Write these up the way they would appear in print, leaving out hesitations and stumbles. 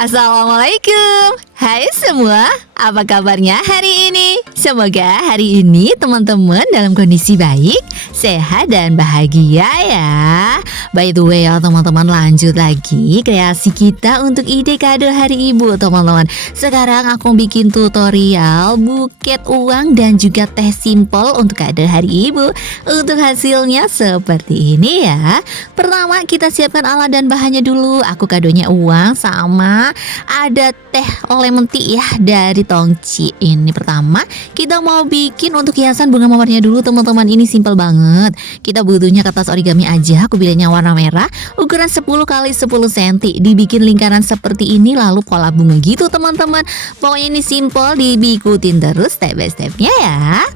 Assalamualaikum. Hai semua, apa kabarnya hari ini? Semoga hari ini teman-teman dalam kondisi baik, sehat dan bahagia ya. By the way ya teman-teman, lanjut lagi kreasi kita untuk ide kado hari ibu teman-teman. Sekarang aku bikin tutorial buket uang dan juga teh simpel untuk kado hari ibu. Untuk hasilnya seperti ini ya. Pertama kita siapkan alat dan bahannya dulu. Aku kadonya uang sama ada teh lemon tea ya dari Tongci. Ini pertama kita mau bikin untuk hiasan bunga mawarnya dulu teman-teman. Ini simple banget. Kita butuhnya kertas origami aja. Aku pilihnya warna merah, ukuran 10 x 10 cm. Dibikin lingkaran seperti ini lalu pola bunga gitu teman-teman. Pokoknya ini simple, diikutin terus step by stepnya ya.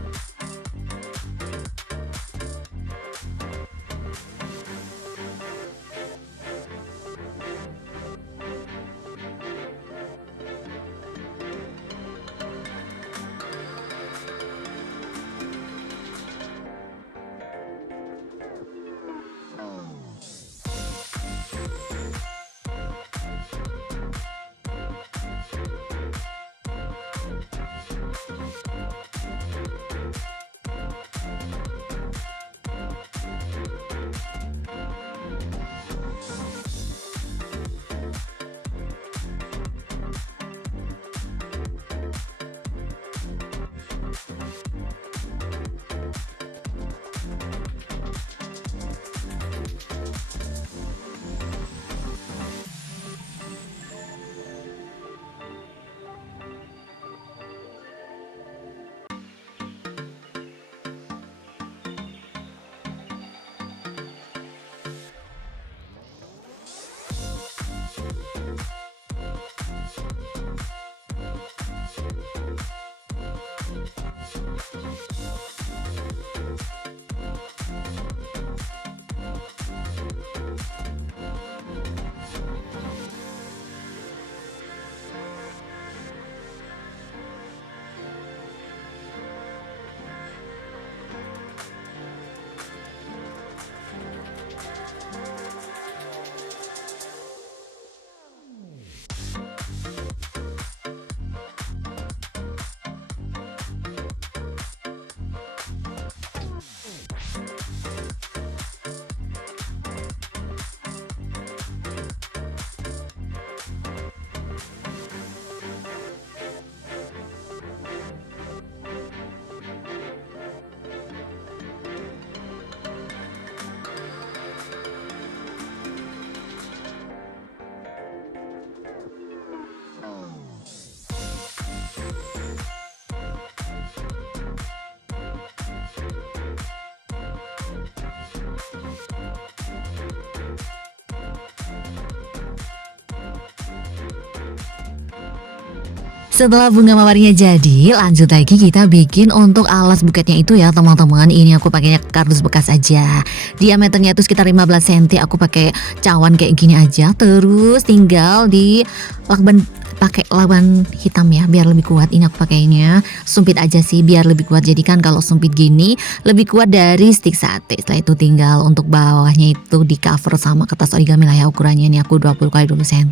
Setelah bunga mawarnya jadi, lanjut lagi kita bikin untuk alas buketnya itu ya teman-teman. Ini aku pakainya kardus bekas aja. Diameternya itu sekitar 15 cm. Aku pakai cawan kayak gini aja. Terus tinggal di lakban, pakai lakban hitam ya biar lebih kuat. Ini aku pakainya sumpit aja sih biar lebih kuat. Jadi kan kalau sumpit gini lebih kuat dari stik sate. Setelah itu tinggal untuk bawahnya itu di cover sama kertas origami lah ya. Ukurannya ini aku 20 x 20 cm.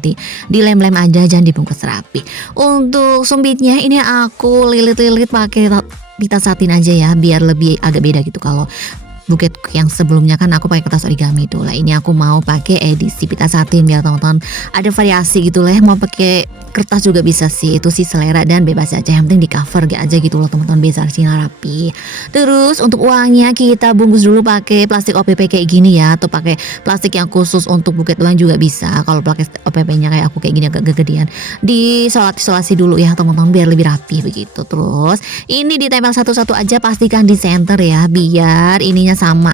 Dilem-lem aja, jangan dibungkus rapi. Untuk sumpitnya ini aku lilit-lilit pakai pita satin aja ya biar lebih agak beda gitu. Kalau buket yang sebelumnya kan aku pakai kertas origami itu lah. Ini aku mau pakai edisi pita satin biar teman-teman ada variasi gitu lah. Mau pakai kertas juga bisa sih, itu sih selera dan bebas aja. Yang penting di cover aja gitu loh teman-teman, biar sinar rapi. Terus untuk uangnya kita bungkus dulu pakai plastik OPP kayak gini ya, atau pakai plastik yang khusus untuk buket uang juga bisa. Kalau pakai OPP-nya kayak aku kayak gini agak gedean, diisolasi dulu ya teman-teman biar lebih rapi begitu. Terus ini ditempel satu-satu aja, pastikan di center ya biar ininya sama,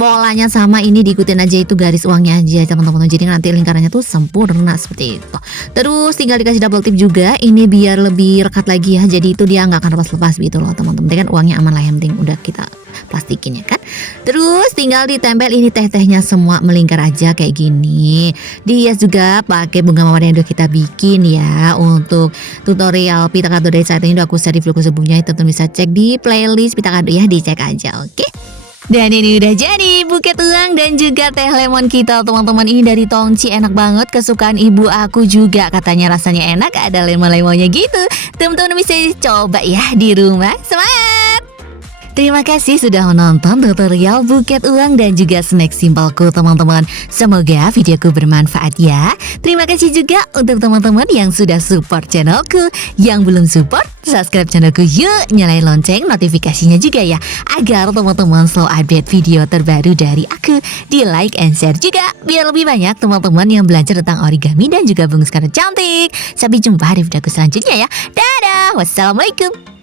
polanya sama. Ini diikutin aja itu garis uangnya aja teman-teman, jadi nanti lingkarannya tuh sempurna seperti itu. Terus tinggal dikasih double tip juga ini biar lebih rekat lagi ya, jadi itu dia nggak akan lepas-lepas gitu loh teman-teman. Kan uangnya aman lah, yang penting udah kita plastikin ya kan. Terus tinggal ditempel ini teh-tehnya semua melingkar aja kayak gini. Dihias juga pakai bunga mawar yang udah kita bikin ya. Untuk tutorial pita kado dari saat ini udah aku share di vlogku sebelumnya, teman-teman bisa cek di playlist pita kado ya, dicek aja oke. Dan ini udah jadi buket uang dan juga teh lemon kita teman-teman. Ini dari Tongci, enak banget, kesukaan ibu aku juga. Katanya rasanya enak, ada lemon-lemonnya gitu. Teman-teman bisa coba ya di rumah. Semangat! Terima kasih sudah menonton tutorial buket uang dan juga snack simpelku teman-teman. Semoga videoku bermanfaat ya. Terima kasih juga untuk teman-teman yang sudah support channelku. Yang belum support, subscribe channelku yuk. Nyalain lonceng notifikasinya juga ya, agar teman-teman selalu update video terbaru dari aku. Di like and share juga, biar lebih banyak teman-teman yang belajar tentang origami dan juga bunga sekarang cantik. Sampai jumpa di videoku selanjutnya ya. Dadah, wassalamualaikum.